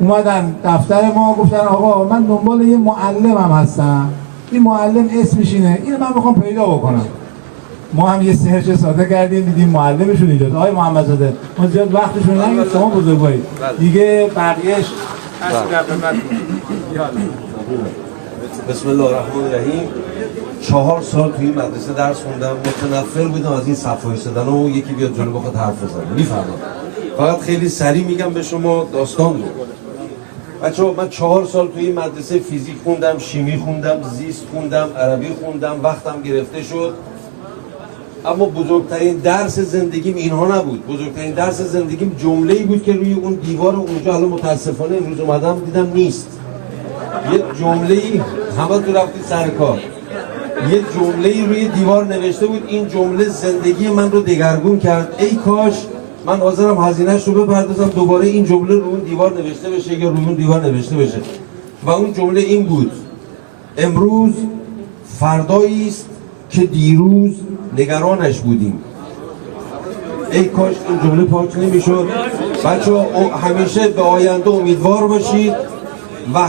اومدن دفتر ما گفتن آقا من دنبال یه معلمم هستم، این معلم اسمش اینه، اینو من میخوام پیدا بکنم. ما هم یه سرچ ساده کردیم دیدیم معلمشون اینجاست. آقای محمدزاده ما زیاد وقتشون نگیریم، شما بزرگوارید دیگه بقیه‌اش بسم الله الرحمن الرحیم. 4 سال توی این مدرسه درس خوندم، متنفر بودم از این صف وایسادن و یکی بیاد جلو بخواد حرف بزنه. میفهمم، فقط خیلی سریع میگم به شما داستان رو. بچه‌ها من 4 سال توی این مدرسه فیزیک خوندم، شیمی خوندم، زیست خوندم، عربی خوندم، وقتم گرفته شد. اما بزرگترین درس زندگیم اینها نبود. بزرگترین درس زندگیم جمله‌ای بود که روی اون دیوار اونجا الان متاسفانه امروز اومدم دیدم نیست. یه جمله‌ای همه تو رفتید سر کار. یه جمله‌ای روی دیوار نوشته بود، این جمله زندگی من رو دگرگون کرد. ای کاش من حاضرم هزینه‌اش رو بپردازم دوباره این جمله رو اون دیوار نوشته بشه یا روی اون دیوار نوشته بشه. و اون جمله این بود: امروز فردایی است که دیروز نگرانش بودیم. ای کاش این جمله پاک نمیشد. بچه‌ها همیشه به آینده امیدوار باشید و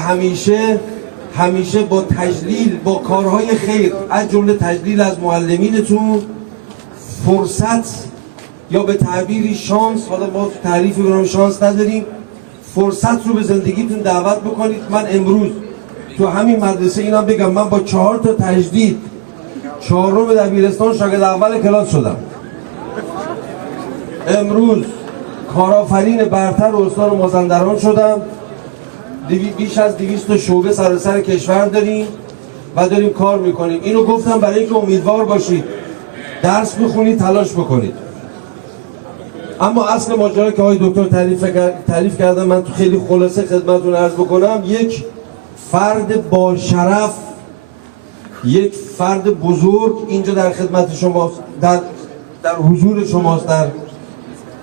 همیشه با تجلیل، با کارهای خیر، از جمله تجلیل از معلمینتون، فرصت یا به تعبیری شانس، حالا ما تعریفی برام شانس نداریم، فرصت رو به زندگیتون دعوت بکنید. من امروز تو همین مدرسه اینا بگم من با 4 تا تجدید 4م دبیرستان شاگرد اول کلاس شدم. امروز کارآفرین برتر استان مازندران شدم. بیش از 200 شعبه سراسر کشور داریم و داریم کار میکنیم. اینو گفتم برای اینکه امیدوار باشید، درس بخونید، تلاش بکنید. اما اصل ماجرا که آقای دکتر تعریف کردن، من تو خیلی خلاصه خدمتتون عرض بکنم. یک فرد با شرف، یک فرد بزرگ اینجا در خدمت شماست، در حضور شماست، در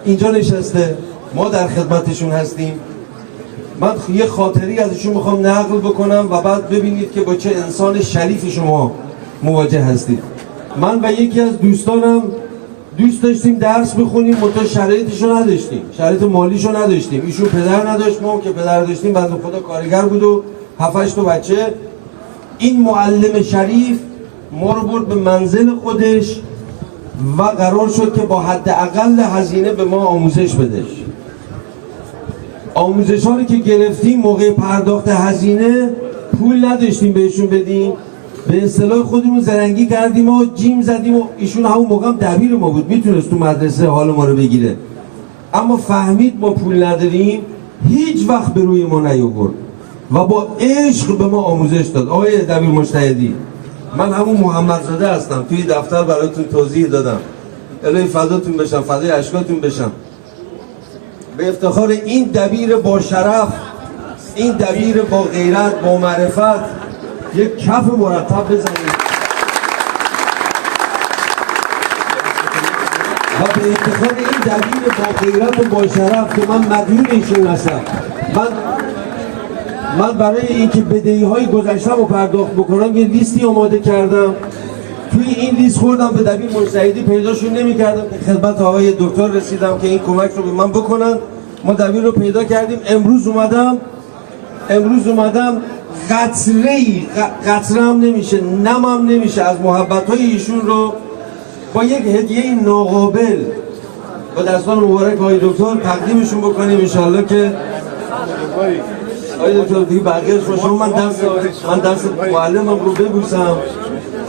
اینجا نشسته، ما در خدمتشون هستیم. من یه خاطری ازشون میخوام نقل بکنم و بعد ببینید که با چه انسان شریفی شما مواجه هستید. من و یکی از دوستانم دوست داشتیم درس بخونیم، منتها شرایطشو نداشتیم، شرایط مالیشو نداشتیم. ایشون پدر نداشت، ما که پدر داشتیم بنده خدا کارگر بود و 7-8 تا بچه. این معلم شریف ما رو برد به منزل خودش و قرار شد که با حداقل هزینه به ما آموزش بده. آموزش ها رو که گرفتیم موقع پرداخت هزینه پول نداشتیم بهشون بدیم، به اصطلاح خودمون زرنگی کردیم و جیم زدیم و ایشون همون موقع هم دبیر ما بود، میتونست تو مدرسه حال ما رو بگیره. اما فهمید ما پول نداریم، هیچ وقت به روی ما نیاورد و با عشق به ما آموزش داد. آقای دبیر مجتهدی، من همون محمدزاده هستم، توی دفتر براتون توضیح دادم. الهی فداتون بشم، فدای اشکاتون بشم. به افتخار این دبیر با شرف، این دبیر با غیرت، با معرفت، یک کف مرتب بزنید. و به افتخار این دبیر با غیرت و با شرف که من مدیون ایشون هستم. من برای اینکه بدهی‌های گذشتم رو پرداخت بکنم یه لیستی آماده کردم. توی این لیست خوردم به دبیر مجتهدی، پیداشون نمی‌کردم که خدمت آقای دکتر رسیدم که این کمک رو به من بکنن. ما دبیر رو پیدا کردیم. امروز اومدم قطره هم نمیشه، نم هم نمیشه از محبت‌های ایشون رو با یک هدیه ناقابل با دستان مبارک آقای دکتر تقدیمشون بکنیم انشالله که آقای دکتر دیگه بقیه‌اش با شما من درس معلمم رو ببوسم.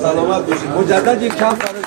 سلامت باشید. مجدد یک کف برای